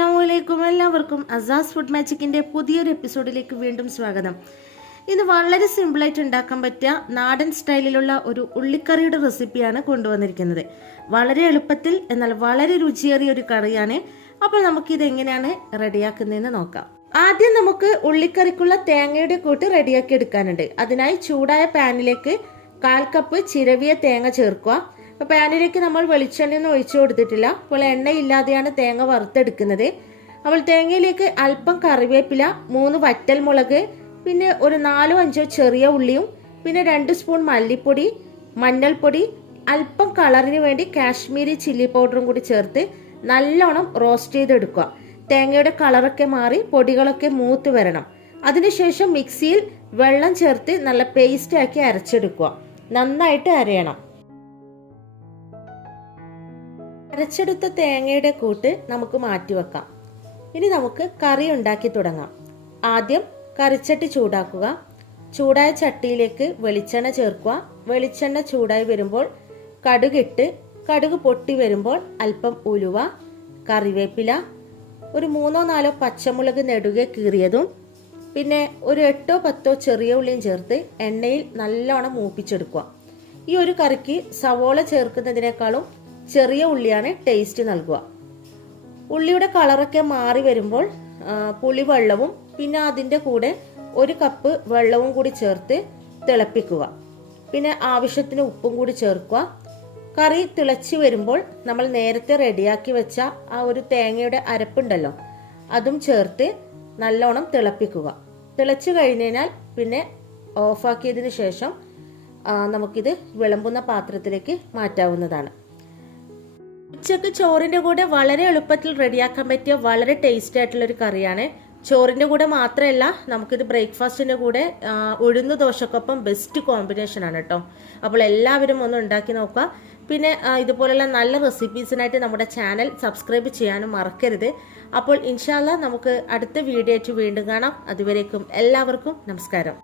അലൈക്കും. എല്ലാവർക്കും അസാസ് ഫുഡ് മാജിക്കിന്റെ പുതിയൊരു എപ്പിസോഡിലേക്ക് വീണ്ടും സ്വാഗതം. ഇത് വളരെ സിമ്പിളായിട്ട് ഉണ്ടാക്കാൻ പറ്റിയ നാടൻ സ്റ്റൈലിലുള്ള ഒരു ഉള്ളിക്കറിയുടെ റെസിപ്പിയാണ് കൊണ്ടുവന്നിരിക്കുന്നത്. വളരെ എളുപ്പത്തിൽ എന്നാൽ വളരെ രുചിയേറിയ ഒരു കറിയാണ്. അപ്പോൾ നമുക്കിത് എങ്ങനെയാണ് റെഡിയാക്കുന്നതെന്ന് നോക്കാം. ആദ്യം നമുക്ക് ഉള്ളിക്കറിക്കുള്ള തേങ്ങയുടെ കൂട്ട് റെഡിയാക്കി എടുക്കാനുണ്ട്. അതിനായി ചൂടായ പാനിലേക്ക് കാൽ കപ്പ് ചിരവിയ തേങ്ങ ചേർക്കുക. പാനിലേക്ക് നമ്മൾ വെളിച്ചെണ്ണയൊന്നും ഒഴിച്ചു കൊടുത്തിട്ടില്ല. അപ്പോൾ എണ്ണയില്ലാതെയാണ് തേങ്ങ വറുത്തെടുക്കുന്നത്. അപ്പോൾ തേങ്ങയിലേക്ക് അല്പം കറിവേപ്പില മൂന്ന് വറ്റൽ മുളക് പിന്നെ ഒരു നാലോ അഞ്ചോ ചെറിയ ഉള്ളിയും പിന്നെ രണ്ട് സ്പൂൺ മല്ലിപ്പൊടി മഞ്ഞൾപ്പൊടി അല്പം കളറിന് വേണ്ടി കാശ്മീരി ചില്ലി പൗഡറും കൂടി ചേർത്ത് നല്ലോണം റോസ്റ്റ് ചെയ്തെടുക്കുക. തേങ്ങയുടെ കളറൊക്കെ മാറി പൊടികളൊക്കെ മൂത്ത് വരണം. അതിനുശേഷം മിക്സിയിൽ വെള്ളം ചേർത്ത് നല്ല പേസ്റ്റാക്കി അരച്ചെടുക്കുക. നന്നായിട്ട് അരയണം. അരച്ചെടുത്ത തേങ്ങയുടെ കൂട്ട് നമുക്ക് മാറ്റി വെക്കാം. ഇനി നമുക്ക് കറി ഉണ്ടാക്കി തുടങ്ങാം. ആദ്യം കറിച്ചട്ടി ചൂടാക്കുക. ചൂടായ ചട്ടിയിലേക്ക് വെളിച്ചെണ്ണ ചേർക്കുക. വെളിച്ചെണ്ണ ചൂടായി വരുമ്പോൾ കടുകിട്ട് കടുക് പൊട്ടി വരുമ്പോൾ അല്പം ഉലുവ കറിവേപ്പില ഒരു മൂന്നോ നാലോ പച്ചമുളക് നെടുകെ കീറിയതും പിന്നെ ഒരു എട്ടോ പത്തോ ചെറിയ ഉള്ളിയും ചേർത്ത് എണ്ണയിൽ നല്ലോണം മൂപ്പിച്ചെടുക്കുക. ഈ ഒരു കറിക്ക് സവോള ചേർക്കുന്നതിനേക്കാളും ചെറിയ ഉള്ളിയാണ് ടേസ്റ്റ് നൽകുക. ഉള്ളിയുടെ കളറൊക്കെ മാറി വരുമ്പോൾ പുളി പുളിവെള്ളവും പിന്നെ അതിന്റെ കൂടെ ഒരു കപ്പ് വെള്ളവും കൂടി ചേർത്ത് തിളപ്പിക്കുക. പിന്നെ ആവശ്യത്തിന് ഉപ്പും കൂടി ചേർക്കുക. കറി തിളച്ച് വരുമ്പോൾ നമ്മൾ നേരത്തെ റെഡിയാക്കി വെച്ച ആ ഒരു തേങ്ങയുടെ അരപ്പുണ്ടല്ലോ അതും ചേർത്ത് നല്ലോണം തിളപ്പിക്കുക. തിളച്ച് കഴിഞ്ഞാൽ പിന്നെ ഓഫാക്കിയതിന് ശേഷം നമുക്കിത് വിളമ്പുന്ന പാത്രത്തിലേക്ക് മാറ്റാവുന്നതാണ്. ഉച്ചയ്ക്ക് ചോറിന്റെ കൂടെ വളരെ എളുപ്പത്തിൽ റെഡിയാക്കാൻ പറ്റിയ വളരെ ടേസ്റ്റി ആയിട്ടുള്ളൊരു കറിയാണ്. ചോറിന്റെ കൂടെ മാത്രമല്ല നമുക്കിത് ബ്രേക്ക്ഫാസ്റ്റിന്റെ കൂടെ ഉഴുന്ന ദോശക്കൊപ്പം ബെസ്റ്റ് കോമ്പിനേഷൻ ആണ് കേട്ടോ അപ്പോൾ എല്ലാവരും ഒന്ന് ഉണ്ടാക്കി നോക്കുക. പിന്നെ ഇതുപോലുള്ള നല്ല റെസിപ്പീസിനായിട്ട് നമ്മുടെ ചാനൽ സബ്സ്ക്രൈബ് ചെയ്യാനും മറക്കരുത്. അപ്പോൾ ഇൻഷാല്ല നമുക്ക് അടുത്ത വീഡിയോ ആയിട്ട് വീണ്ടും കാണാം. അതുവരേക്കും എല്ലാവർക്കും നമസ്കാരം.